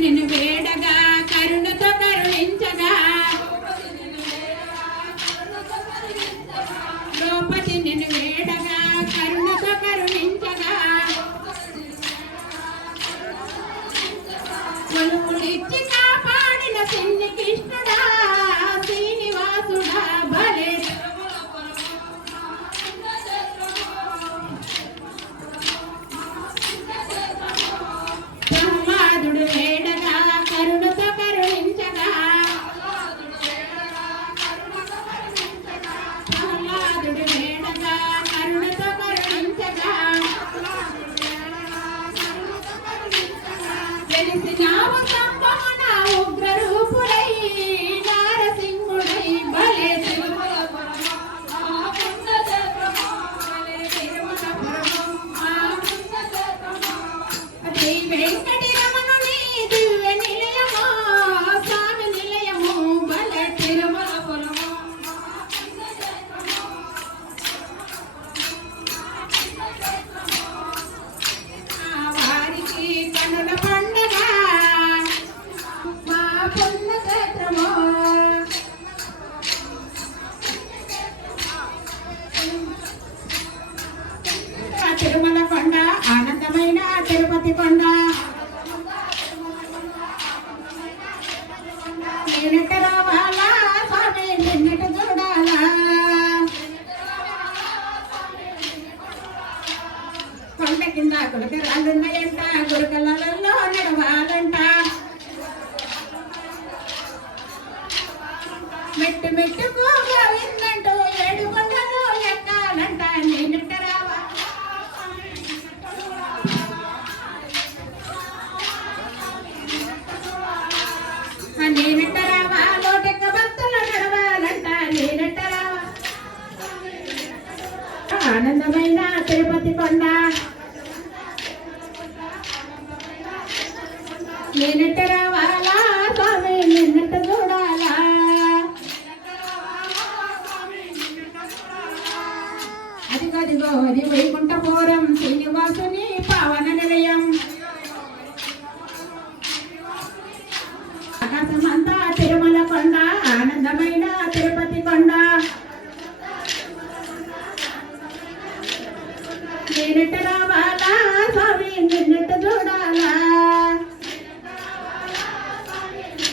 నిన్ను వేడగా కరుణతో కరుణించగా ద్రౌపది నిన్ను వేడగా కరుణతో కరుణించగా కొలుములిచ్చి కాపాడిన సిన్ని కృష్ణుడా శ్రీనివాసుడా భలే ప్రహ్లాదుడు వేడగా కరుణతో కరుణించగా ప్రహ్లాదుడు వేడగా కరుణతో కరుణించగా వెలిసినావు సంభవన ఉగ్ర రూపుడై నారసింహుడై భలే శ్రీ వెంకటి రమణుని దివ్య నిలయమో స్వామి నిలయము భలే తిరుమల పొలము వారికి కనుల పండగ మా పుణ్య క్షేత్రము తిరుమల కొండ ఆనందమైన తిరుపతి కొండ నేనట రావాలా స్వామి నిన్నట చూడాలా కొండ కింద గులకరాలున్నాయంట గురుకలలో నడవాలంట మెట్టు మెట్టుకు గోవిందంటూ 7 కొండలు ఎక్కాలంట నేనట రావాలా నేనట రావా లోటెక్క భక్తులు నడవాలంట నేనట రావా ఆనందమైన తిరుపతి కొండ నేనట రావాలా స్వామి నిన్నట చూడాలా అదిగదిగో అది వైకుంఠపురం శ్రీనివాసుని పావన నిలయం ఆకాశమంతా తిరుమల కొండ ఆనందమైన తిరుపతి కొండ నేనట రావాలా స్వామి నిన్నట